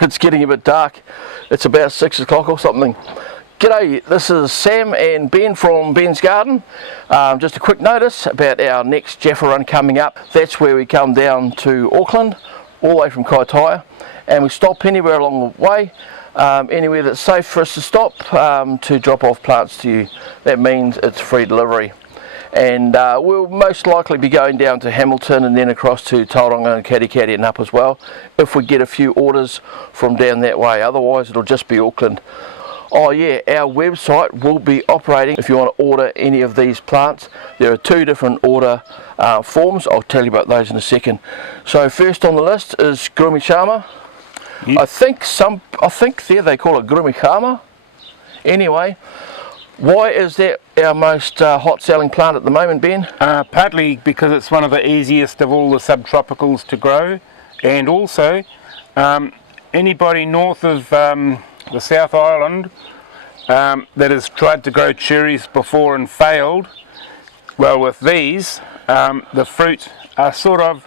it's getting a bit dark. It's about 6 o'clock or something. G'day, this is Sam and Ben from Ben's Garden. Just a quick notice about our next Jaffa-Run coming up. That's where we come down to Auckland, all the way from Kaitaia, and we stop anywhere along the way, anywhere that's safe for us to stop to drop off plants to you. That means it's free delivery. And we'll most likely be going down to Hamilton and then across to Tauranga and Kaitaia and up as well, if we get a few orders from down that way. Otherwise it'll just be Auckland. Oh yeah, our website will be operating if you want to order any of these plants. There are 2 different order forms. I'll tell you about those in a second. So first on the list is Gurumi-Shama. Yep. I think there they call it Gurumi-Shama. Anyway, why is that our most hot selling plant at the moment, Ben? Partly because it's one of the easiest of all the subtropicals to grow, and also anybody north of the South Island that has tried to grow cherries before and failed, well, with these the fruit are sort of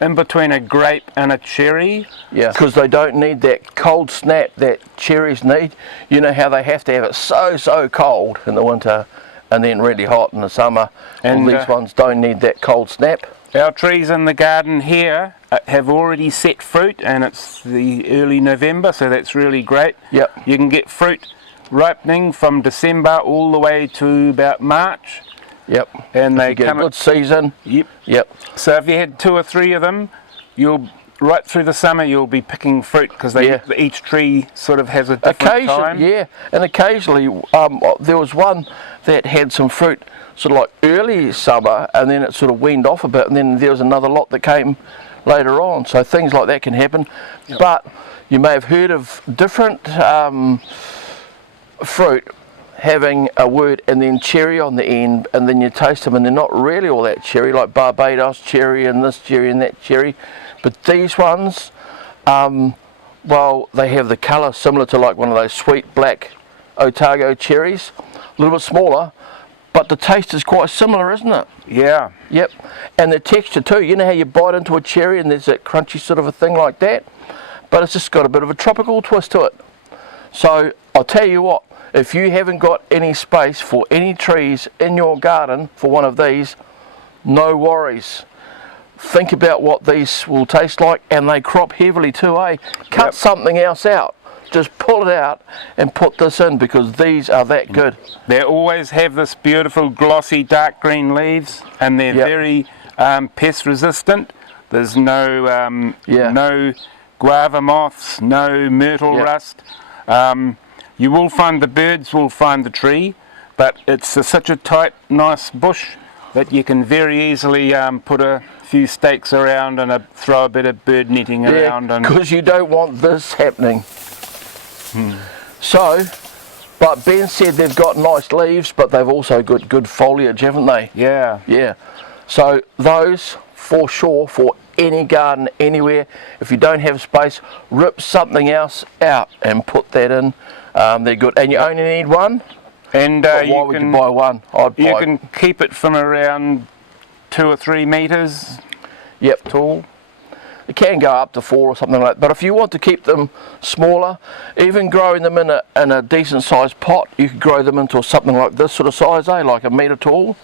in between a grape and a cherry. Yeah, because they don't need that cold snap that cherries need. You know how they have to have it so cold in the winter and then really hot in the summer, and these ones don't need that cold snap. Our trees in the garden here have already set fruit, and it's the early November, so that's really great. Yep. You can get fruit ripening from December all the way to about March. Yep. And they get a good season. Yep. Yep. So if you had 2 or 3 of them, you'll right through the summer you'll be picking fruit, because each tree sort of has a different time. Yeah, and occasionally there was one that had some fruit sort of like early summer, and then it sort of weaned off a bit, and then there was another lot that came later on. So things like that can happen. Yep. But you may have heard of different fruit having a word and then cherry on the end, and then you taste them and they're not really all that cherry, like Barbados cherry and this cherry and that cherry. But these ones, well, they have the colour similar to like one of those sweet black Otago cherries, a little bit smaller, but the taste is quite similar, isn't it? Yeah. Yep. And the texture too. You know how you bite into a cherry and there's that crunchy sort of a thing like that? But it's just got a bit of a tropical twist to it. So I'll tell you what, if you haven't got any space for any trees in your garden for one of these, no worries. Think about what these will taste like, and they crop heavily too, eh? Cut something else out. Just pull it out and put this in, because these are that good. They always have this beautiful glossy dark green leaves, and they're very pest resistant. There's no no guava moths, no myrtle rust. You will find the birds will find the tree, but it's such a tight, nice bush that you can very easily put a few stakes around and throw a bit of bird netting around. Because you don't want this happening. So, but Ben said they've got nice leaves, but they've also got good foliage, haven't they? Yeah. Yeah. So those, for sure, for any garden, anywhere, if you don't have space, rip something else out and put that in. They're good, and you only need one. And why would you buy one? You can keep it from around 2 or 3 meters. Yep. Tall. It can go up to 4 or something like that. But if you want to keep them smaller, even growing them in a decent sized pot, you could grow them into something like this sort of size, like a metre tall.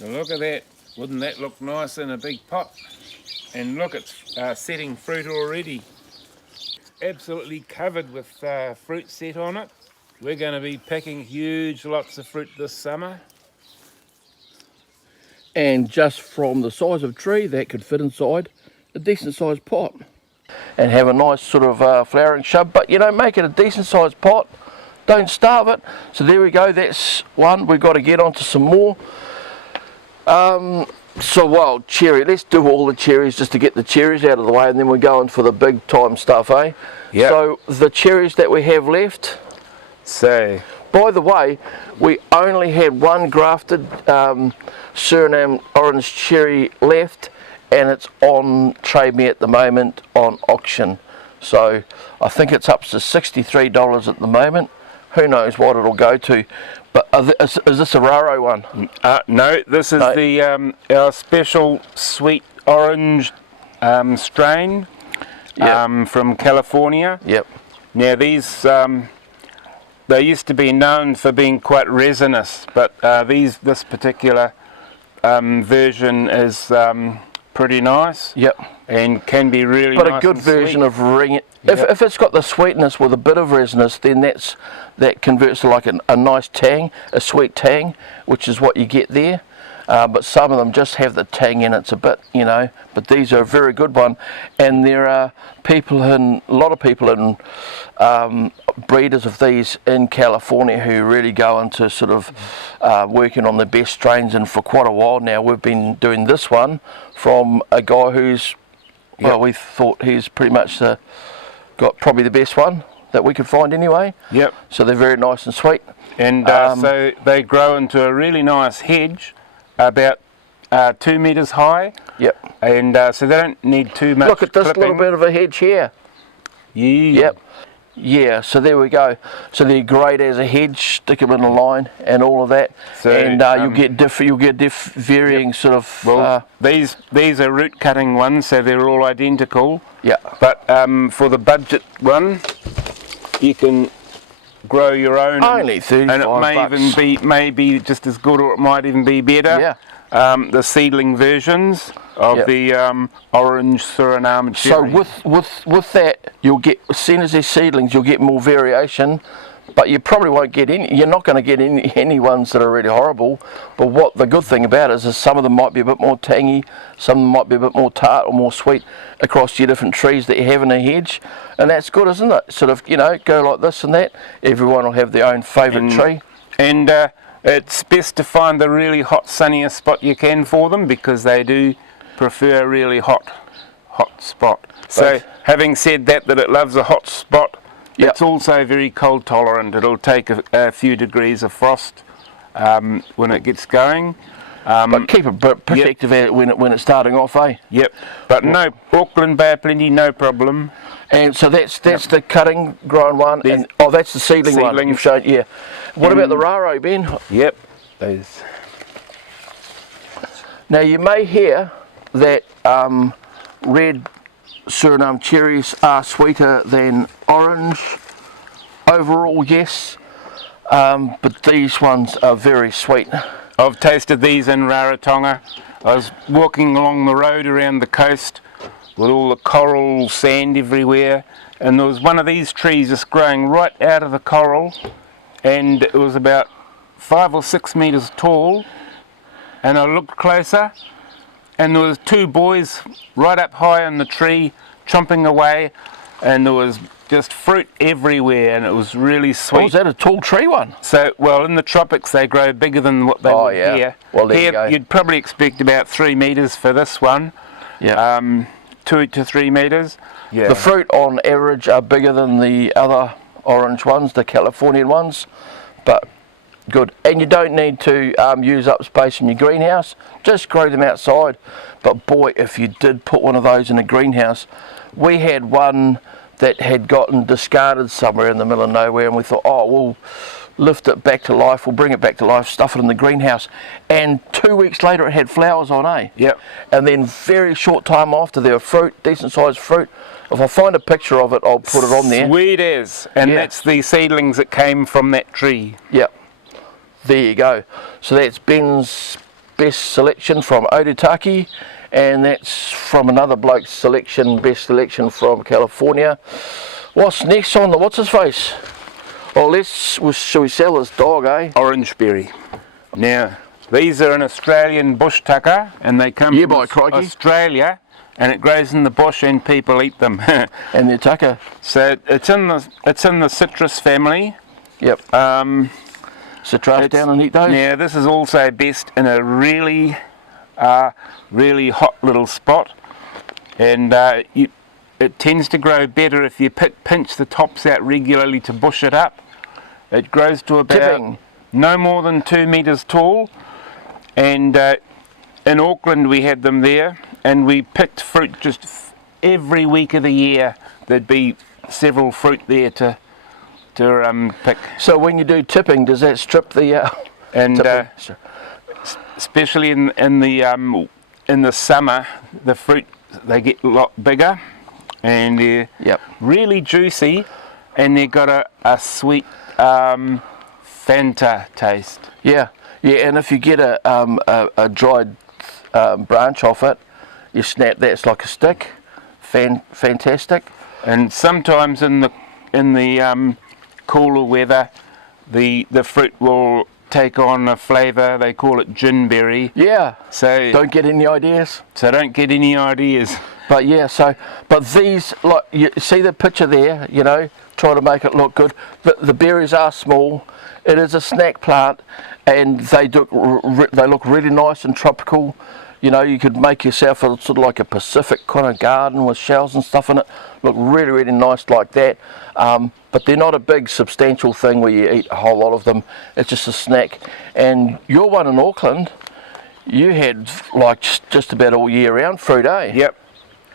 Now look at that. Wouldn't that look nice in a big pot? And look, it's setting fruit already. Absolutely covered with fruit set on it. We're going to be picking huge lots of fruit this summer. And just from the size of tree, that could fit inside a decent sized pot and have a nice sort of flowering shrub. But you know, make it a decent sized pot, don't starve it. So there we go, that's one. We've got to get onto some more. So wild cherry, let's do all the cherries just to get the cherries out of the way, and then we're going for the big time stuff, eh? Yeah. So the cherries that we have left, by the way, we only had one grafted Suriname orange cherry left, and it's on Trade Me at the moment on auction. So I think it's up to $63 at the moment. Who knows what it'll go to. But is this a Raro one? No, this is the our special sweet orange strain. from California. Yep. Now these, they used to be known for being quite resinous, but this particular version is pretty nice. Yep. And can be really but nice a good and version sweet. of ring. Yep. If it's got the sweetness with a bit of resinous, then that converts to like a nice tang, a sweet tang, which is what you get there. But some of them just have the tang in it's a bit, you know. But these are a very good one, and there are a lot of people in breeders of these in California who really go into sort of working on the best strains. And for quite a while now, we've been doing this one from a guy who's, well, we thought he's pretty much got probably the best one that we could find anyway. Yep. So they're very nice and sweet. And so they grow into a really nice hedge, about 2 metres high. Yep. And so they don't need too much Look at this clipping. little bit of a hedge here. Yeah. Yep. Yeah, so there we go. So they're great as a hedge, stick them in a line and all of that. So, and you'll get varying yep. sort of... Well, these are root cutting ones, so they're all identical. Yeah. But for the budget one, you can grow your own. Only 35 and it may bucks. even be just as good, or it might even be better. Yeah. The seedling versions of the orange Suriname cherry. So with that, you'll get, as soon as they're seedlings, you'll get more variation, but you probably won't get any. You're not going to get any ones that are really horrible. But what the good thing about it is some of them might be a bit more tangy, some of them might be a bit more tart or more sweet across your different trees that you have in a hedge, and that's good, isn't it? Sort of, you know, go like this and that. Everyone will have their own favourite tree. And it's best to find the really hot, sunniest spot you can for them, because they do prefer a really hot spot. So having said that it loves a hot spot, it's also very cold tolerant. It'll take a few degrees of frost when it gets going. But keep it protective when it's starting off, eh? Yep. But no, Auckland Bay of Plenty, no problem. And so that's the cutting grown one, and that's the seedling one you've shown. Yeah. What about the raro, Ben? Yep. Those. Now you may hear that red Suriname cherries are sweeter than orange. Overall, yes, but these ones are very sweet. I've tasted these in Rarotonga. I was walking along the road around the coast with all the coral sand everywhere, and there was one of these trees just growing right out of the coral, and it was about 5 or 6 metres tall, and I looked closer and there was 2 boys right up high in the tree chomping away, and there was just fruit everywhere, and it was really sweet. Oh, is that a tall tree one? So, well, in the tropics they grow bigger than what they would here. Well, there here you go. You'd probably expect about 3 metres for this one. Yeah. 2 to 3 metres. Yeah. The fruit on average are bigger than the other orange ones, the Californian ones, but good. And you don't need to use up space in your greenhouse, just grow them outside. But boy, if you did put one of those in a greenhouse, we had one that had gotten discarded somewhere in the middle of nowhere, and we thought, oh, we'll lift it back to life, we'll bring it back to life, stuff it in the greenhouse, and 2 weeks later it had flowers on, eh? Yep. And then very short time after, there were fruit, decent sized fruit. If I find a picture of it, I'll put it on there. Sweet as. And that's the seedlings that came from that tree. Yep. There you go. So that's Ben's best selection from Otutaki, and that's from another bloke's selection, best selection from California. What's next on the what's his face? Oh, shall we sell this dog, eh? Orangeberry. Now, these are an Australian bush tucker, and they come from by crikey. Australia, and it grows in the bush and people eat them. And they're tucker. So it's in the citrus family. Yep. Citrus down and eat those. Now this is also best in a really hot little spot, and it tends to grow better if you pinch the tops out regularly to bush it up. It grows to about no more than 2 metres tall, and in Auckland we had them there, and we picked fruit just every week of the year. There'd be several fruit there to pick. So when you do tipping, does that strip the especially in the summer, the fruit, they get a lot bigger, and they're really juicy, and they've got a sweet Fanta taste. Yeah, and if you get a dried branch off it, you snap that, it's like a stick. Fantastic. And sometimes in the cooler weather, the fruit will take on a flavour. They call it ginberry. Yeah. So don't get any ideas. But yeah, but these, like you see the picture there, you know, try to make it look good. The berries are small. It is a snack plant, and they look really nice and tropical. You know, you could make yourself a sort of like a Pacific kind of garden with shells and stuff in it. Look really, really nice like that. But they're not a big substantial thing where you eat a whole lot of them. It's just a snack. And your one in Auckland, you had like just about all year round fruit, eh? Yep.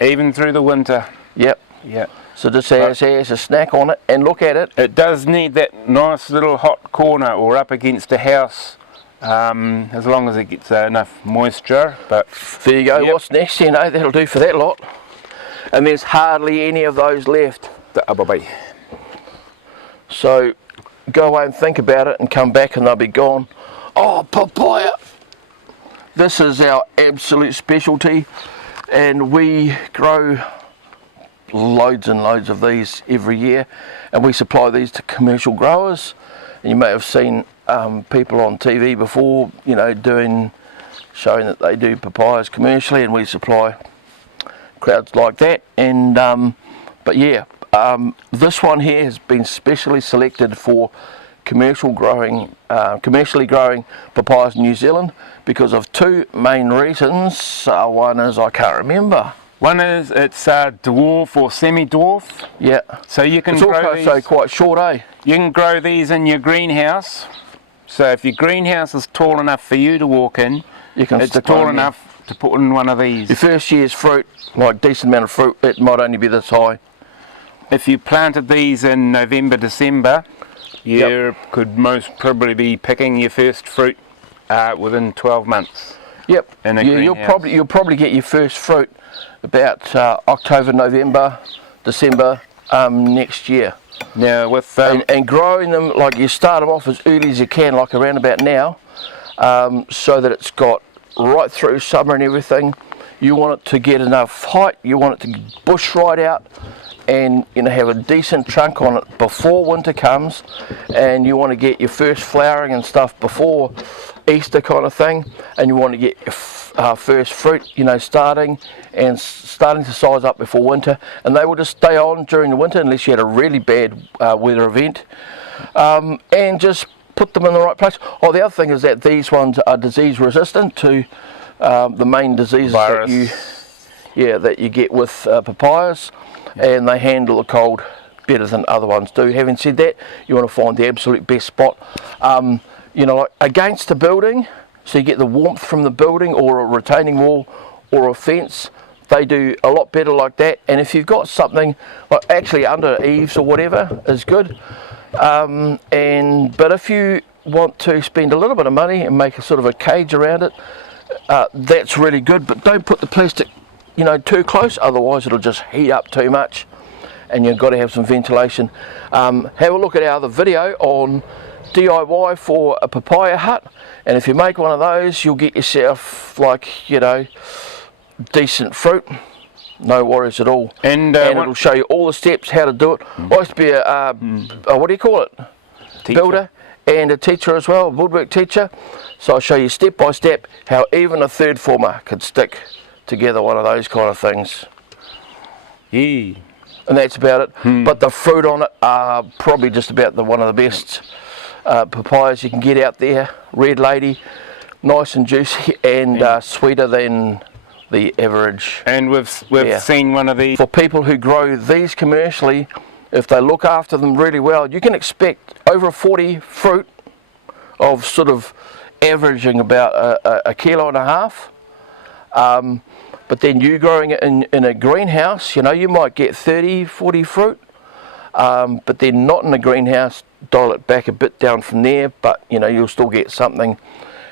Even through the winter. Yep. Yep. So this has a snack on it, and look at it. It does need that nice little hot corner or up against a house. As long as it gets enough moisture. But there you go. What's next? You know, that'll do for that lot. And there's hardly any of those left. So go away and think about it and come back and they'll be gone. Oh, papaya! This is our absolute specialty, and we grow loads and loads of these every year, and we supply these to commercial growers. And you may have seen people on TV before, you know, showing that they do papayas commercially, and we supply crowds like that. And but yeah, this one here has been specially selected for commercially growing papayas in New Zealand because of two main reasons. One is I can't remember. One is it's dwarf or semi-dwarf. Yeah. So you can it's grow also these, quite short, eh? You can grow these in your greenhouse. So if your greenhouse is tall enough for you to walk in, it's tall enough to put in one of these. Your first year's fruit, like decent amount of fruit, it might only be this high. If you planted these in November, December, you could most probably be picking your first fruit within 12 months. Yep. In a greenhouse. You'll probably get your first fruit about October, November, December next year. Now with and growing them, like you start them off as early as you can, like around about now, so that it's got right through summer and everything. You want it to get enough height, you want it to bush right out, and you know, have a decent trunk on it before winter comes, and you want to get your first flowering and stuff before Easter kind of thing, and you want to get your first fruit, you know, starting to size up before winter, and they will just stay on during the winter unless you had a really bad weather event, and just put them in the right place. Oh, the other thing is that these ones are disease resistant to the main diseases that you get with papayas, and they handle the cold better than other ones do. Having said that, you want to find the absolute best spot, you know, like against the building, so you get the warmth from the building, or a retaining wall or a fence. They do a lot better like that. And if you've got something like actually under eaves or whatever is good, but if you want to spend a little bit of money and make a sort of a cage around it, that's really good. But don't put the plastic, you know, too close, otherwise it'll just heat up too much, and you've got to have some ventilation. Have a look at our other video on DIY for a papaya hut, and if you make one of those, you'll get yourself, like, you know, decent fruit, no worries at all. And it'll show you all the steps how to do it. I used to be a what do you call it, teacher. Builder and a teacher as well, a woodwork teacher, so I'll show you step by step how even a third former could stick together one of those kind of things. Yeah. And that's about it. But the fruit on it are probably just about one of the best papayas you can get out there. Red Lady, nice and juicy, and sweeter than the average. And we've seen one of these. For people who grow these commercially, if they look after them really well, you can expect over 40 fruit of sort of averaging about a kilo and a half. But then you growing it in a greenhouse, you know, you might get 30, 40 fruit. But then not in a greenhouse, dial it back a bit down from there, but you know, you'll still get something.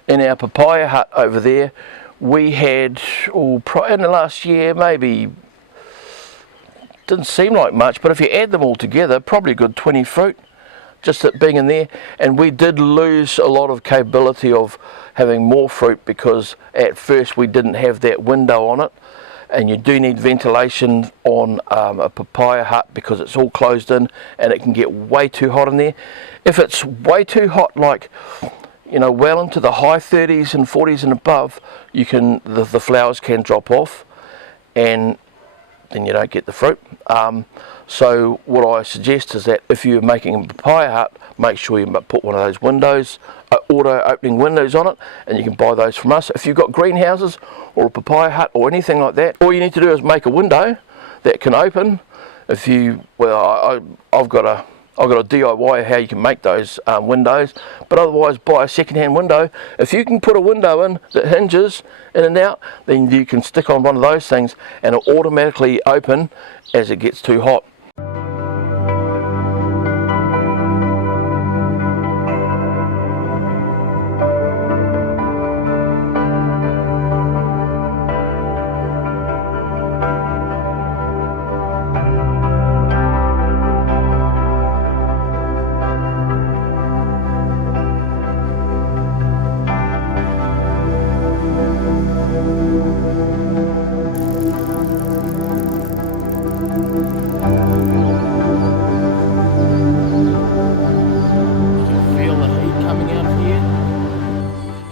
In our papaya hut over there, we had, in the last year, maybe didn't seem like much, but if you add them all together, probably a good 20 fruit, just it being in there. And we did lose a lot of capability of having more fruit because at first we didn't have that window on it, and you do need ventilation on a papaya hut because it's all closed in and it can get way too hot in there. If it's way too hot, like, you know, well into the high 30s and 40s and above, you can the flowers can drop off, and then you don't get the fruit. So what I suggest is that if you're making a papaya hut, make sure you put one of those windows, auto opening windows on it, and you can buy those from us. If you've got greenhouses or a papaya hut or anything like that, all you need to do is make a window that can open. If you, well, I've got a DIY how you can make those windows, but otherwise buy a second-hand window. If you can put a window in that hinges in and out, then you can stick on one of those things and it'll automatically open as it gets too hot.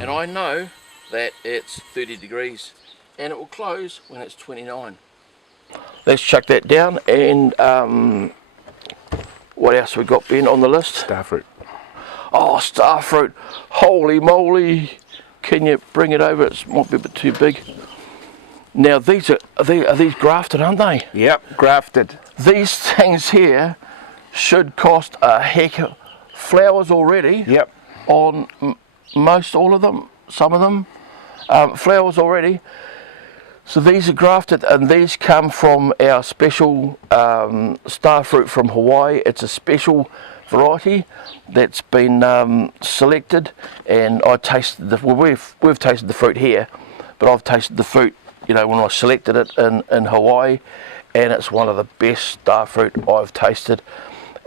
I know that it's 30 degrees and it will close when it's 29. Let's chuck that down. And what else we got, Ben, on the list? Starfruit. Oh, starfruit. Holy moly. Can you bring it over? It might be a bit too big. Now these are these grafted, aren't they? Yep, grafted. These things here should cost a heck of flowers already. Yep. On most all of them. Some of them, flowers already. So these are grafted, and these come from our special starfruit from Hawaii. It's a special variety that's been selected, and I tasted the. Well, we've tasted the fruit here, but I've tasted the fruit, you know, when I selected it in Hawaii, and it's one of the best starfruit I've tasted.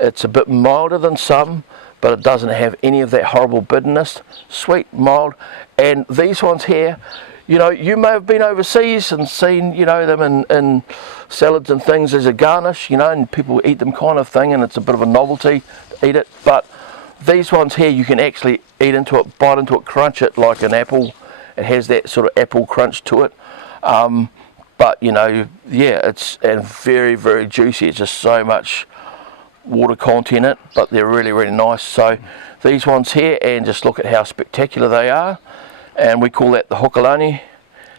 It's a bit milder than some, but it doesn't have any of that horrible bitterness. Sweet, mild. And these ones here, you know, you may have been overseas and seen, you know, them in salads and things as a garnish, you know, and people eat them kind of thing, and it's a bit of a novelty to eat it. But these ones here, you can actually eat into it, bite into it, crunch it like an apple. It has that sort of apple crunch to it. But, you know, yeah, it's and very, very juicy. It's just so much water content in it, but they're really, really nice. So these ones here, and just look at how spectacular they are, and we call that the hokalani.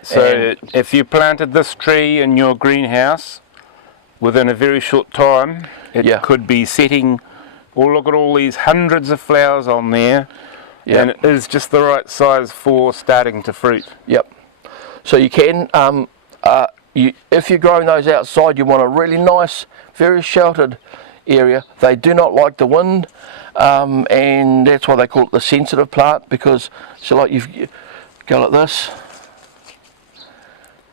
So if you planted this tree in your greenhouse, within a very short time it could be setting. Oh, look at all these hundreds of flowers on there, and it is just the right size for starting to fruit. Yep. So you can if you're growing those outside, you want a really nice, very sheltered area. They do not like the wind, and that's why they call it the sensitive plant, because so like you go like this,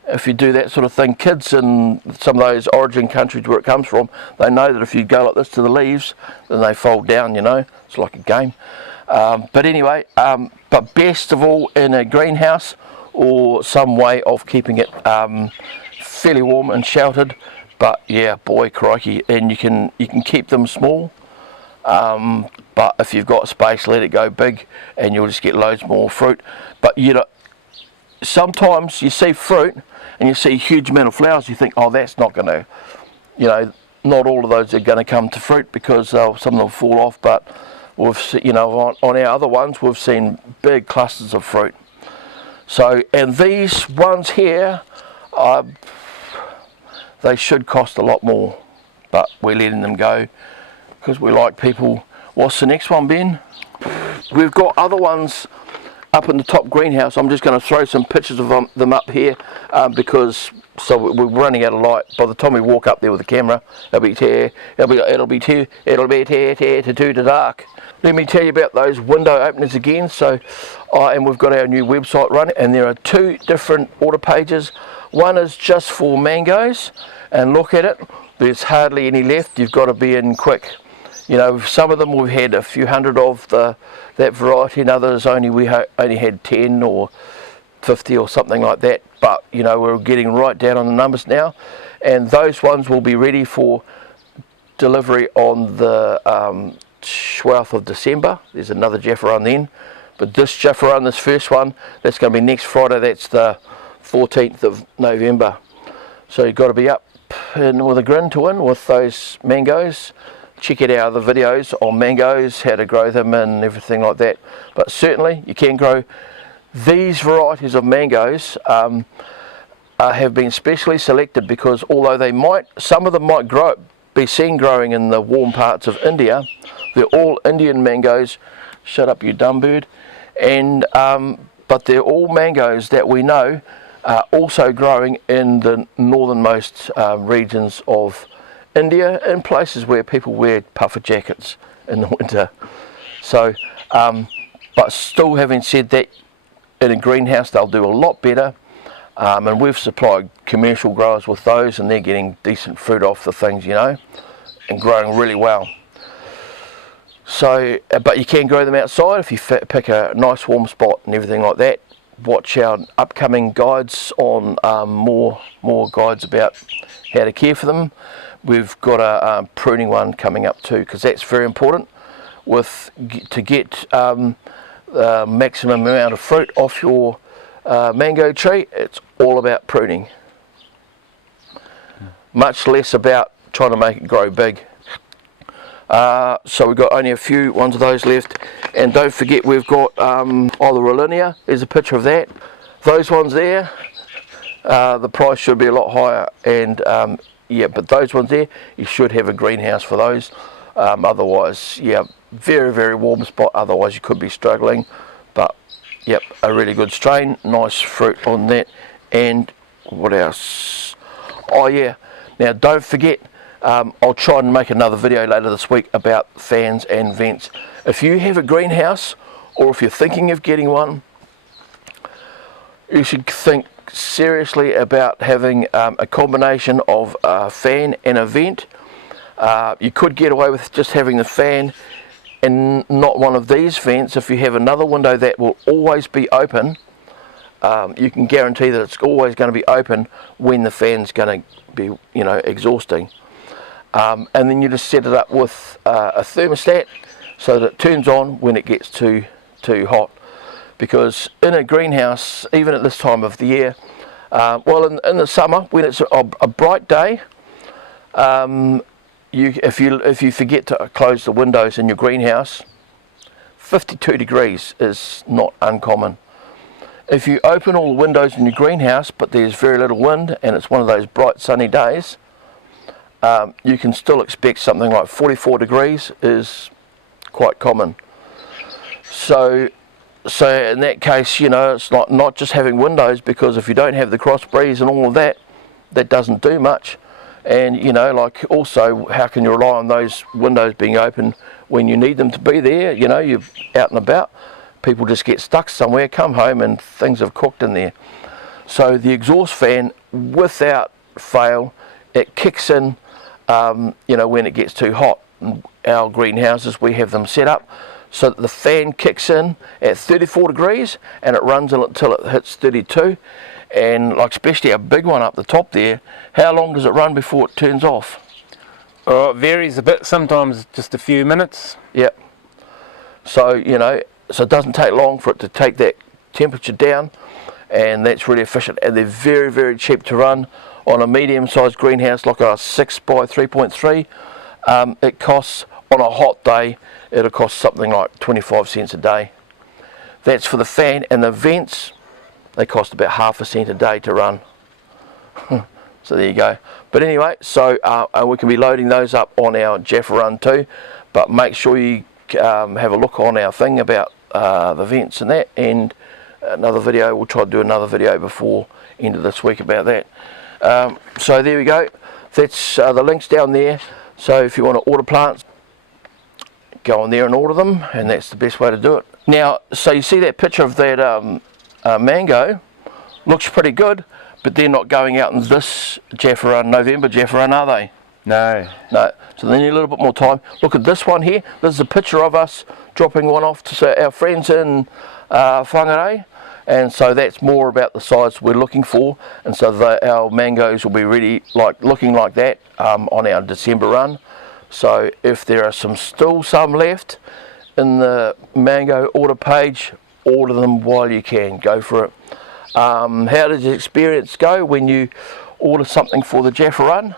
if you do that sort of thing, kids in some of those origin countries where it comes from, they know that if you go like this to the leaves, then they fold down, you know, it's like a game. But anyway, but best of all in a greenhouse or some way of keeping it fairly warm and sheltered. But yeah, boy crikey, and you can keep them small, but if you've got space, let it go big, and you'll just get loads more fruit. But you know, sometimes you see fruit and you see a huge amount of flowers, you think, oh, that's not going to, you know, not all of those are going to come to fruit, because some of them will fall off. But we've, you know, on our other ones, we've seen big clusters of fruit. So, and these ones here, they should cost a lot more, but we're letting them go because we like people. What's the next one, Ben? We've got other ones up in the top greenhouse. I'm just going to throw some pictures of them up here, because so we're running out of light. By the time we walk up there with the camera, it'll be too dark. Let me tell you about those window openers again. So, and we've got our new website running, and there are two different order pages. One is just for mangoes, and look at it. there's hardly any left. You've got to be in quick. You know, some of them we've had a few hundred of that variety, and others we only had 10 or 50 or something like that. But you know, we're getting right down on the numbers now, and those ones will be ready for delivery on the 12th of December. There's another Jaffa-Run then, but this Jaffa-Run, this first one, that's going to be next Friday. That's the 14th of November. So you've got to be up and with a grin to win with those mangoes. Check out our other videos on mangoes, how to grow them and everything like that. But certainly you can grow these varieties of mangoes. Have been specially selected because although some of them might be seen growing in the warm parts of India, they're all Indian mangoes. Shut up, you dumb bird. And but they're all mangoes that we know are also growing in the northernmost regions of India, in places where people wear puffer jackets in the winter. So, but still, having said that, in a greenhouse they'll do a lot better, and we've supplied commercial growers with those, and they're getting decent fruit off the things, you know, and growing really well. So, but you can grow them outside if you pick a nice warm spot and everything like that. Watch our upcoming guides on more guides about how to care for them. We've got a pruning one coming up too, because that's very important to get the maximum amount of fruit off your mango tree. It's all about pruning, much less about trying to make it grow big. So we've got only a few ones of those left, and don't forget we've got Kaitaia-Auckland. There's a picture of that. Those ones there, the price should be a lot higher, and yeah, but those ones there, you should have a greenhouse for those. Otherwise, yeah, very, very warm spot. Otherwise, you could be struggling. But, yep, a really good strain. Nice fruit on that. And what else? Oh, yeah. Now, don't forget, I'll try and make another video later this week about fans and vents. If you have a greenhouse, or if you're thinking of getting one, you should think seriously about having a combination of a fan and a vent. You could get away with just having the fan and not one of these vents. If you have another window that will always be open, you can guarantee that it's always going to be open when the fan's going to be, you know, exhausting. And then you just set it up with a thermostat so that it turns on when it gets too hot. Because in a greenhouse, even at this time of the year, well, in the summer when it's a bright day, if you forget to close the windows in your greenhouse, 52 degrees is not uncommon. If you open all the windows in your greenhouse but there's very little wind and it's one of those bright sunny days, you can still expect something like 44 degrees is quite common. So in that case, you know, it's not just having windows, because if you don't have the cross breeze and all of that, that doesn't do much. And you know, like, also, how can you rely on those windows being open when you need them to be there? You know, you're out and about, people just get stuck somewhere, come home and things have cooked in there. So the exhaust fan, without fail, it kicks in, you know, when it gets too hot. Our greenhouses, we have them set up so that the fan kicks in at 34 degrees and it runs until it hits 32. And like, especially a big one up the top there, how long does it run before it turns off? Oh, it varies a bit, sometimes just a few minutes. Yep. So, you know, so it doesn't take long for it to take that temperature down, and that's really efficient. And they're very, very cheap to run on a medium-sized greenhouse like a 6 by 3.3. It costs, on a hot day, it'll cost something like 25 cents a day. That's for the fan, and the vents, they cost about ½ a cent a day to run. So there you go. But anyway, so we can be loading those up on our Jaffa-Run too, but make sure you have a look on our thing about the vents and that, and another video, we'll try to do another video before end of this week about that. So there we go, that's the links down there. So if you want to order plants, go on there and order them, and that's the best way to do it. Now, so you see that picture of that mango, looks pretty good, but they're not going out in this Jaffa-Run, November Jaffa-Run, are they? No. No, so they need a little bit more time. Look at this one here. This is a picture of us dropping one off to our friends in Whangarei, and so that's more about the size we're looking for, and so our mangoes will be ready, looking like that on our December run. So if there are still some left in the mango order page, order them while you can. Go for it. How does the experience go when you order something for the Jaffa-Run?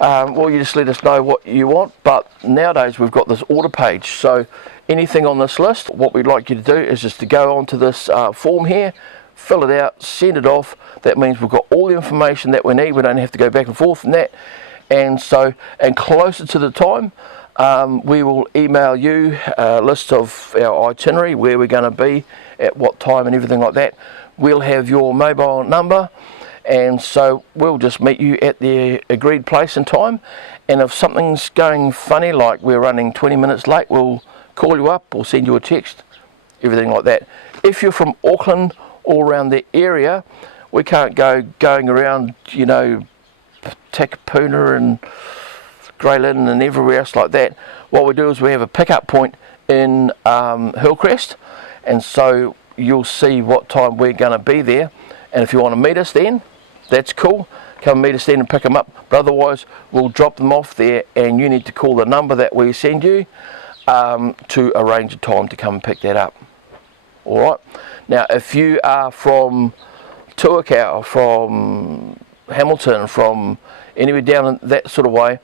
Well, you just let us know what you want, but nowadays we've got this order page, so anything on this list, what we'd like you to do is just to go onto this form here, fill it out, send it off. That means we've got all the information that we need. We don't have to go back and forth and that. And closer to the time, we will email you a list of our itinerary, where we're going to be, at what time and everything like that. We'll have your mobile number, and so we'll just meet you at the agreed place and time. And if something's going funny, like we're running 20 minutes late, we'll call you up or send you a text, everything like that. If you're from Auckland or around the area, we can't go going around, you know, Takapuna and Grey Lynn and everywhere else like that. What we do is we have a pickup point in Hillcrest, and so you'll see what time we're going to be there. And if you want to meet us then, that's cool. Come meet us then and pick them up. But otherwise, we'll drop them off there, and you need to call the number that we send you to arrange a time to come and pick that up. All right. Now, if you are from Tuakau, from Hamilton, from anywhere down in that sort of way,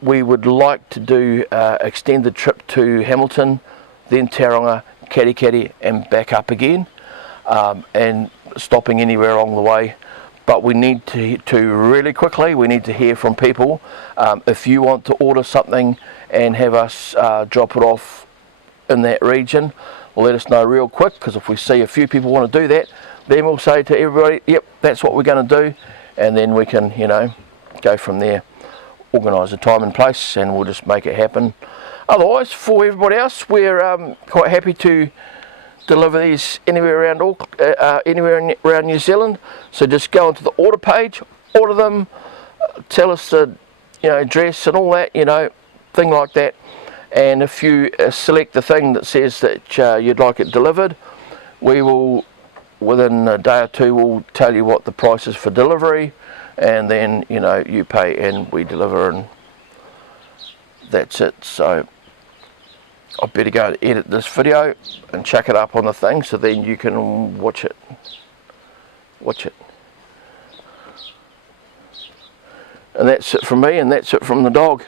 we would like to do extended trip to Hamilton, then Tauranga, Kaitaia, and back up again, and stopping anywhere along the way. But we need to really quickly, we need to hear from people. If you want to order something and have us drop it off in that region, let us know real quick, because if we see a few people want to do that, then we'll say to everybody, yep, that's what we're going to do, and then we can, you know, go from there, organise a time and place, and we'll just make it happen. Otherwise, for everybody else, we're quite happy to deliver these anywhere around New Zealand. So just go onto the order page, order them, tell us the address and all that, thing like that. And if you select the thing that says that you'd like it delivered, we will, within a day or two, we'll tell you what the price is for delivery, and then you pay and we deliver, and that's it. So I better go and edit this video and chuck it up on the thing, so then you can watch it. And that's it from me, and that's it from the dog.